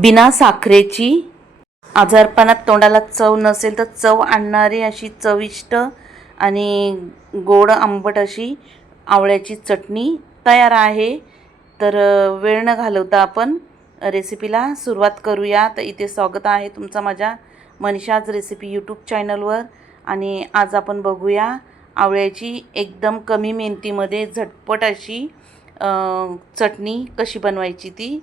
बिना साखरेची, आजारपणात तोंडाला चव नसेल तर चव आणणारी अशी चविष्ट आणि गोड आंबट अशी आवळ्याची चटणी तयार आहे. तर वेळ न घालवता आपण रेसिपीला सुरुवात करूया. तर इथे स्वागत आहे तुमचं माझ्या मनीषाज रेसिपी यूट्यूब चॅनलवर. आणि आज आपण बघूया आवळ्याची एकदम कमी मेहनतीमध्ये झटपट अशी चटणी कशी बनवायची ती.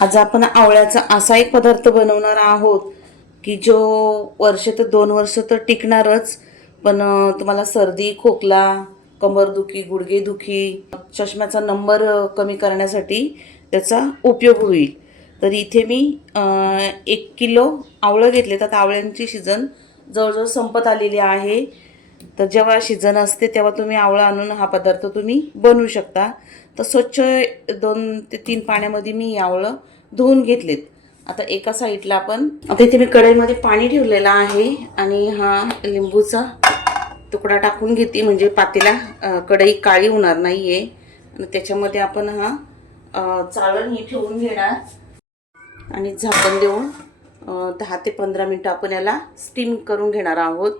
आज आपण आवळ्याचा असा एक पदार्थ बनवणार आहोत की जो वर्ष तर 2 वर्ष तर टिकणारच. पण तुम्हाला सर्दी, खोकला, कंबरदुखी, गुडघेदुखी, चष्म्याचा नंबर कमी करण्यासाठी त्याचा उपयोग होईल. तर इथे मी 1 किलो आवळं घेतले. तर आवळ्यांची सीझन जवळजवळ संपत आलेली आहे. तर जेव्हा सीझन असते तेव्हा तुम्ही आवळा आणून हा पदार्थ तुम्ही बनवू शकता. तर स्वच्छ 2 ते 3 पाण्यामध्ये मी आवळं धुवून घेतलेत. आता एका साईडला आपण आता इथे मी कढईमध्ये पाणी ठेवलेलं आहे आणि हा लिंबूचा तुकडा टाकून घेते म्हणजे पातेला कढई काळी होणार नाही आहे. आणि त्याच्यामध्ये आपण हा चाळण ही ठेवून घेणार आणि झाकण देऊन 10 ते 15 मिनटं आपण याला स्टीम करून घेणार आहोत.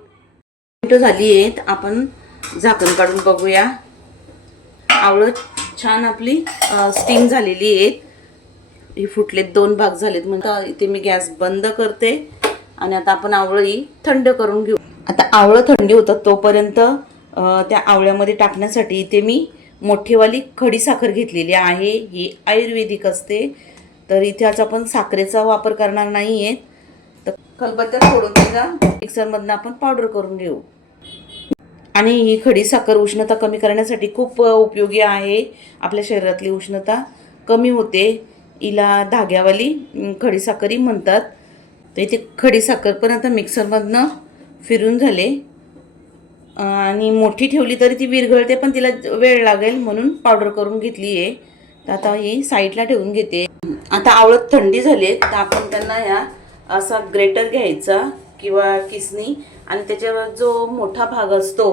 मिनटं झाली आहेत, आपण झाकण काढून बघूया. आवळं छान आपली स्टीम झालेली आहेत. ही फुटलेत, 2 भाग झालेत. म्हणजे इथे मी गॅस बंद करते आणि आता आपण आवळं ही थंड करून घेऊ. आता आवळं थंडी होतं तोपर्यंत त्या आवळ्यामध्ये टाकण्यासाठी इथे मी मोठीवाली खडी साखर घेतलेली आहे. ही आयुर्वेदिक असते. तर इथे आज आपण साखरेचा वापर करणार नाही आहे. तर खलबत्त्यात फोडून त्याचा मिक्सरमधनं आपण पावडर करून घेऊ. आणि ही खडी साखर उष्णता कमी करण्यासाठी खूप उपयोगी आहे. आपल्या शरीरातली उष्णता कमी होते. हिला धाग्यावाली खडी साखरही म्हणतात. तर इथे खडी साखर पण आता मिक्सरमधनं फिरून झाले. आणि मोठी ठेवली तरी ती विरघळते, पण तिला वेळ लागेल म्हणून पावडर करून घेतली आहे. तर आता ही साईडला ठेवून घेते. आता आवळत थंडी झाली तर आपण त्यांना या असा ग्रेटर घ्यायचा किंवा किसनी आणि त्याच्यावर जो मोठा भाग असतो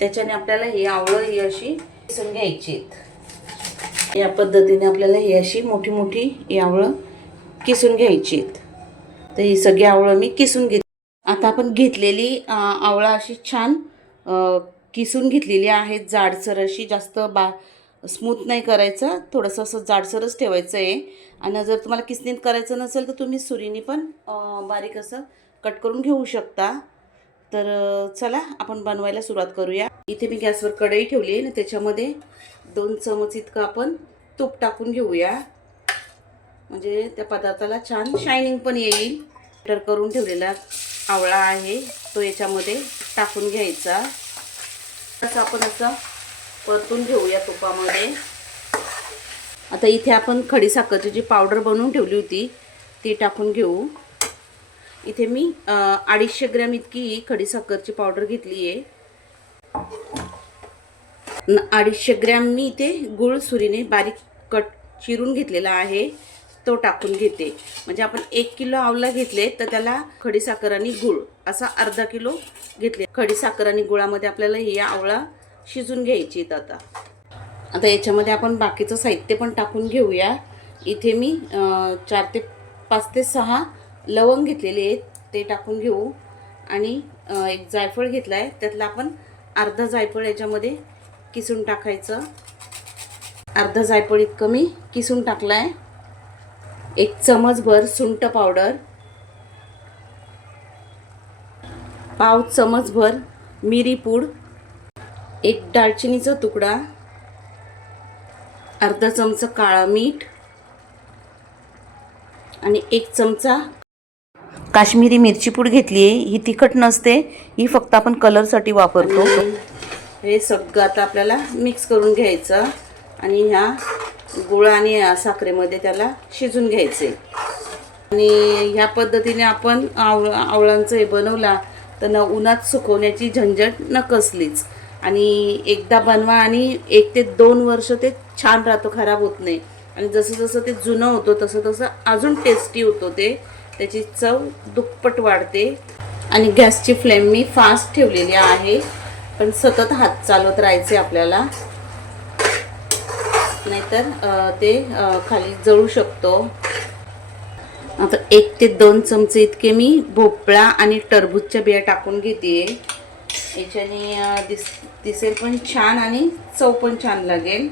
त्याच्याने आपल्याला ही आवळं ही अशी किसून घ्यायची. या पद्धतीने आपल्याला ही अशी मोठी मोठी ही आवळं किसून घ्यायची. तर ही सगळी आवळं मी किसून घेते. आता आपण घेतलेली आवळा अशी छान किसून घेतलेली आहे. जाडसर अशी, जास्त स्मूथ नाही करायचं, थोडंसं असं जाडसरच ठेवायचं आहे. आणि जर तुम्हाला किसनीत करायचं नसेल तर तुम्ही सुरीने पण बारीक असं कट करून घेऊ शकता. तर चला आपण बनवायला सुरुवात करूया. इथे मी गॅसवर कढई ठेवली आहे आणि त्याच्यामध्ये 2 चमच इतकं आपण तूप टाकून घेऊया. म्हणजे त्या पदार्थाला छान शायनिंग पण येईल. बटर करून ठेवलेला आवळा आहे तो याच्यामध्ये टाकून घ्यायचा. असं आपण असं परतून घेऊया तुपामध्ये. आता इथे आपण खडी साखरची जी पावडर बनवून ठेवली होती ती टाकून घेऊ. इथे मी 250 ग्रॅम इतकी खडी साखरची पावडर घेतली आहे. 250 ग्रॅम मी इथे गूळ सुरीने बारीक कट चिरून घेतलेला आहे तो टाकून घेते. म्हणजे आपण 1 किलो आवळा घेतले तर त्याला खडी साखर आणि गूळ असा अर्धा किलो घेतले. खडी साखर आणि गुळामध्ये आपल्याला ही आवळा शिजून घ्यायची. आता याच्यामध्ये आपण बाकीचं साहित्य पण टाकून घेऊया. इथे मी 4 ते 5 ते 6 लवंग घेतलेले आहेत ते टाकून घेऊ. आणि एक जायफळ घेतला आहे, त्यातला आपण अर्धा जायफळ याच्यामध्ये किसून टाकायचं. अर्धा जायफळ इतकं मी किसून टाकलं आहे. 1 चमचभर सुंठ पावडर, पाव चमचभर मिरी पूड, 1 दालचिनीचा तुकडा, अर्धा चमचा काळा मीठ आणि 1 चमचा काश्मीरी मिरची पूड घेतली आहे. ही तिखट नसते, ही फक्त आपण कलरसाठी वापरतो. हे सगळं आता आपल्याला मिक्स करून घ्यायचं आणि ह्या गुळ आणि साखरेमध्ये त्याला शिजून घ्यायचे. आणि ह्या पद्धतीने आपण आवळांचं हे बनवला तर न उन्हात सुकवण्याची झंझट न कसलीच. आणि एकदा बनवा आणि 1 ते 2 वर्ष ते छान राहतो, खराब होत नाही. आणि जसं जसं ते जुनं होतं तसं तसं अजून टेस्टी होतो ते, त्याची चव दुप्पट वाढते. आणि गॅसची फ्लेम मी फास्ट ठेवलेली आहे, पण सतत हात चालवत राहायचे आपल्याला, नाहीतर ते खाली जळू शकतो. आता 1 ते 2 चमचे इतके मी भोपळा आणि टरबूजच्या बिया टाकून घेते. याच्याने दिसेल पण छान आणि चव पण छान लागेल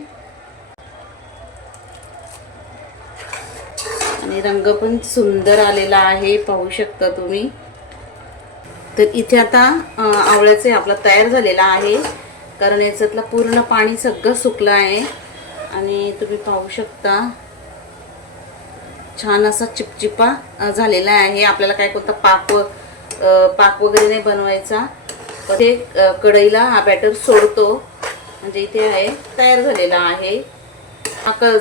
आणि रंग पण सुंदर आलेला आहे, पाहू शकता तुम्ही. तर इथे आता आवळ्याचे आपला तयार झालेला आहे, कारण याच्यातलं पूर्ण पाणी सगळं सुकलं आहे आणि तुम्ही पाहू शकता छान असा चिपचिपा झालेला आहे. आपल्याला काय कोणता पाक वगैरे नाही बनवायचा. ते कढईला हा बॅटर सोडतो. म्हणजे इथे आहे तयार झालेला आहे.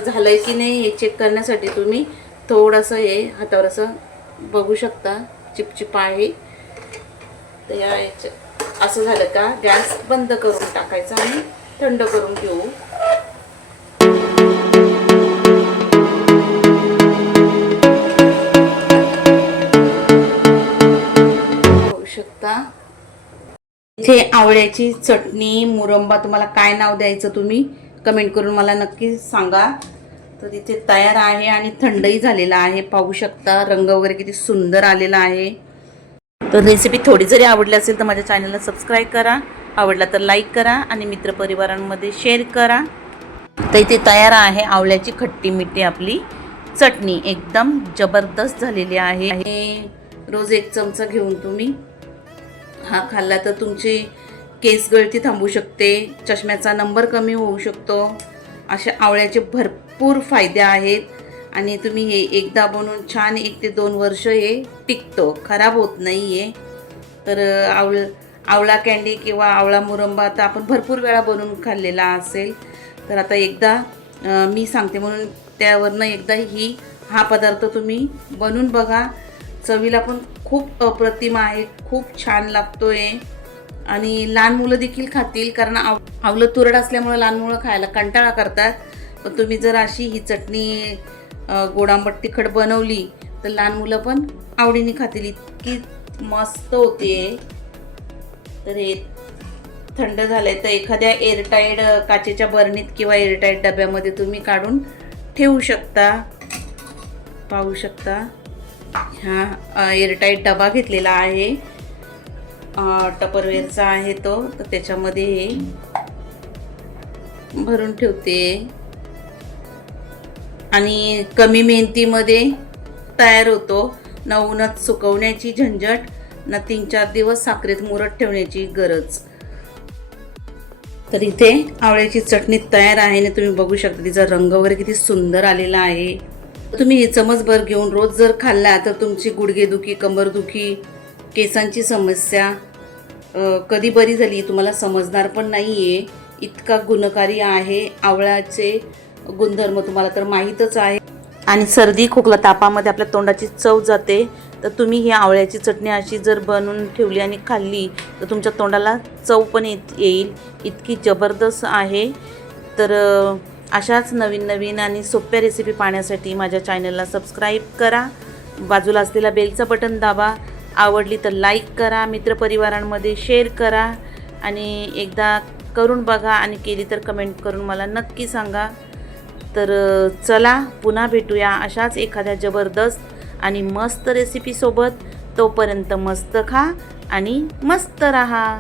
झालंय की नाही हे चेक करण्यासाठी तुम्ही थोडंसं हे हातावर असं बघू शकता, चिपचिपा आहे. तर याचं असं झालं का गॅस बंद करून टाकायचा आणि थंड करून घेऊ. पाहू शकता इथे आवळ्याची चटणी, मुरंबा, तुम्हाला काय नाव द्यायचं तुम्ही कमेंट करून मला नक्की सांगा. तर इथे तयार आहे आणि थंडही झालेला आहे. पाहू शकता रंग वगैरे किती सुंदर आलेला आहे. तर रेसिपी थोडी जरी आवडली असेल तर माझ्या चॅनलला सबस्क्राईब करा, आवडला तर लाईक करा आणि मित्रपरिवारांमध्ये शेअर करा. तर इथे तयार आहे आवळ्याची खट्टी मिठी आपली चटणी, एकदम जबरदस्त झालेली आहे. रोज 1 चमचा घेऊन तुम्ही हा खाल्ला तर तुमची केस गळती थांबू शकते, चष्म्याचा नंबर कमी होऊ शकतो. अशा आवळ्याचे भरपूर फायदे आहेत आणि तुम्ही हे एकदा बनवून छान 1 ते 2 वर्ष हे टिकतो, खराब होत नाही आहे. तर आवळा कँडी किंवा आवळा मुरंबा आता आपण भरपूर वेळा बनवून खाल्लेला असेल. तर आता एकदा मी सांगते म्हणून त्यावरनं एकदा हा पदार्थ तुम्ही बनवून बघा. चवीला पण खूप अप्रतिम आहे, खूप छान लागतोय आणि लहान मुलं देखील खातील, कारण आवलं तुरड असल्यामुळे लहान मुलं खायला कंटाळा करतात. पण तुम्ही जर अशी ही चटणी गोड आंबट तिखट बनवली तर लहान मुलं पण आवडीने खातील, इतकी मस्त होते. तर हे थंड झालंय तर एखाद्या एअरटाईट काचेच्या बरणीत किंवा एअरटाईट डब्यामध्ये तुम्ही काढून ठेवू शकता. पाहू शकता हा एअरटाईट डबा घेतलेला आहे, टपरवेअरचा आहे तो. तर त्याच्यामध्ये हे भरून ठेवते आणि कमी मेहनतीमध्ये तयार होतो. न उन्हात सुकवण्याची झंझट, न 3-4 दिवस साखरेत मुरत ठेवण्याची गरज. तर इथे आवळ्याची चटणी तयार आहे ना, तुम्ही बघू शकता तिचा रंग वगैरे किती सुंदर आलेला आहे. तुम्ही हे चमचभर घेऊन रोज जर खाल्ला तर तुमची गुडघेदुखी, कंबरदुखी, केसांची समस्या कधी बरी झाली तुम्हाला समजणार पण नाही आहे. इतका गुणकारी आहे. आवळ्याचे गुणधर्म तुम्हाला तर माहीतच आहे. आणि सर्दी खोकला तापामध्ये आपल्या तोंडाची चव जाते. तर तुम्ही ही आवळ्याची चटणी अशी जर बनवून ठेवली आणि खाल्ली तर तुमच्या तोंडाला चव पण येईल, इतकी जबरदस्त आहे. तर अशाच नवीन नवीन आणि सोप्या रेसिपी पाहण्यासाठी माझ्या चॅनलला सबस्क्राईब करा, बाजूला असलेला बेलचं बटन दाबा, आवडली तर लाईक करा, मित्रपरिवारांमध्ये शेअर करा आणि एकदा करून बघा आणि केली तर कमेंट करून मला नक्की सांगा. तर चला पुन्हा भेटूया अशाच एखाद्या जबरदस्त आणि मस्त रेसिपीसोबत. तोपर्यंत मस्त खा आणि मस्त रहा.